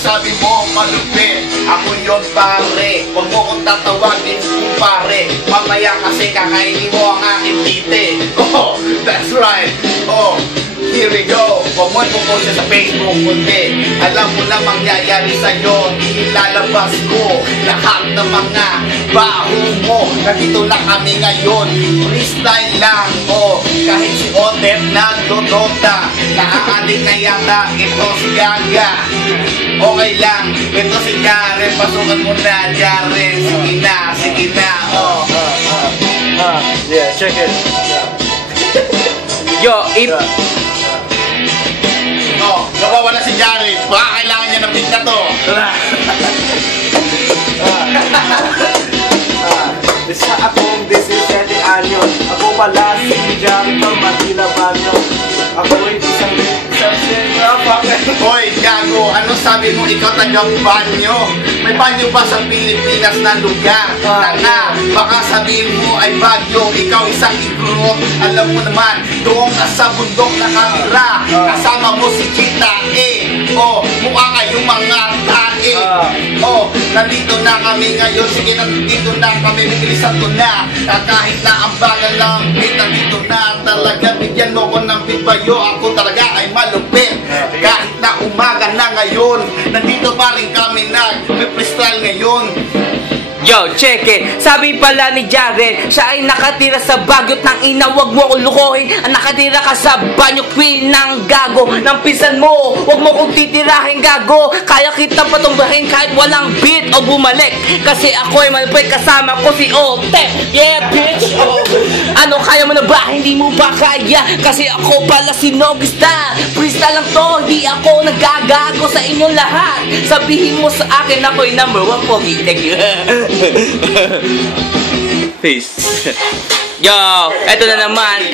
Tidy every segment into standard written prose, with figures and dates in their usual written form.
sabi mo malupit. Ako yun pare, huwag mo kong tatawagin pare. Mamaya kasi kakainin mo ang aking tite. Oh, that's right. Oh, here we go. Huwag mo ipopost siya sa Facebook, kundi alam mo na mangyayari sa'yo. Ilalabas ko lahat ng mga baho mo. Nandito na kami ngayon, freestyle lang. Oh, kahit si Otep nagdodota, nakakadik na yata ito si Gaga. Okay lang, ito si Jaren, pasukan mo na Jaren. Sige na, sige na. Oh, yeah, check it. Yo, if oh, nawawala si Jaren. Baka kailangan niya ng beat na to. Isa akong 17 anyon. Ako pala si Jaren from Manila Banyo. Ako ay isang Hoy, gago, ano sabi mo ikaw tagang banyo? May banyo ba sa Pilipinas na lugar? Tanga, baka sabihin mo ay Baguio, ikaw isang iglot. Alam mo naman, doon ka sa bundok nakatira. Kasama mo si Chita, oh, mukha kayong mga tae. Oh, nandito na kami ngayon. Sige, nandito na kami, bilisan to na. Kahit na ang bagal lang, nandito na talaga. Bigyan mo ko ng bitbayo, ako talaga ay malupit. Kahit na umaga na ngayon, nandito pa rin kami nag-freestyle ngayon. yo, check it. Sabi pala ni Jaren, siya ay nakatira sa Baguio. Nang ina, wag mo akong lukohin. Nakatira ka sa banyo, queen ng gago ng pinsan mo. Wag mo akong titirahin, gago. Kaya kita patumbahin kahit walang beat o bumalik. Kasi ako ay malupit, kasama ko si Otep. Yeah, bitch. Ano, kaya mo na ba? Hindi mo ba kaya? Kasi ako pala si Nogista. Freestyle lang to, hindi ako nagagago sa inyong lahat. Sabihin mo sa akin, ako'y number 1 pogi. Thank you. Peace. Yo, eto na naman.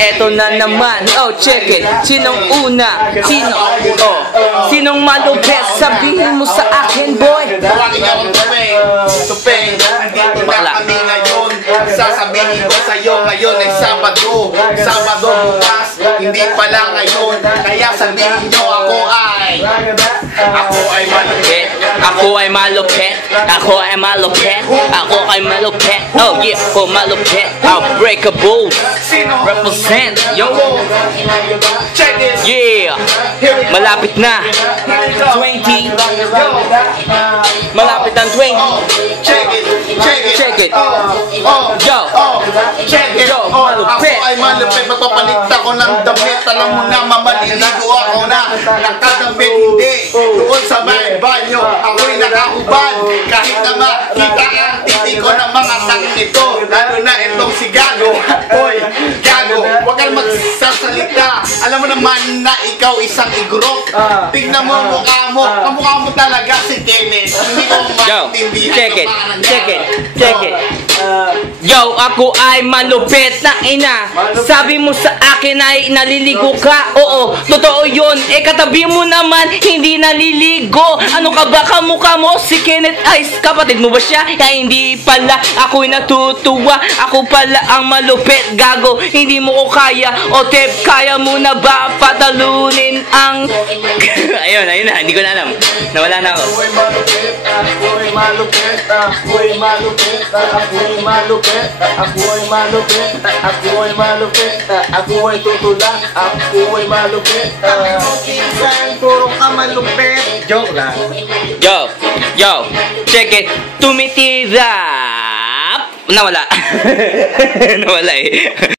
Oh, check it. Sinong una? Sino? Oh, sinong malupit? Sabihin mo sa akin, boy. Tawagin niya akong Tupeng. Nandito na kami ngayon. Sasabihin ko sa'yo ngayon ay Sabado. Sabado bukas, hindi pala ngayon. Kaya sabihin nyo ako ay malupit. Ako ay malupit. Oh yeah, ako malupit. Unbreakable. Represent. Yo. Check it. Yeah. Malapit na. 20. Malapit ang 20. Check it. Check it. Yo. Check it. Yo, Ako malupit. ay malupit. Magpapalit ako ng damit. Alam mo na, mamaliligo ako na. Nakadamit hindi. Doon sa may banyo, ako'y nakahubad. Kahit na makita ang titi ko ng mga tangin ito. Lalo na itong si Gago. Hoy, Gago, huwag kang magsasalita. Alam mo naman na ikaw isang igrok. Tignan mo ang mukha mo. Ang mukha mo talaga si Kenneth. Hindi ko maintindihan. Check it. Yo, ako ay malupit na ina. Sabi mo sa akin ay naliligo ka. Oo, totoo yun. Katabi mo naman, hindi naliligo. Ano ka ba, kamukha mo si Kenneth Ice? Kapatid mo ba siya? Hindi pala, ako'y natutuwa. Ako pala ang malupit, gago. Hindi mo ko kaya. Otep, kaya mo na ba patalunin ang... ayun na, hindi ko na alam. Nawala na ako. Ako ay tutula, ako ay malupit. Puro ka malupit. Joke lang. Yo, check it. Tumitira. Nawala. Nawala eh.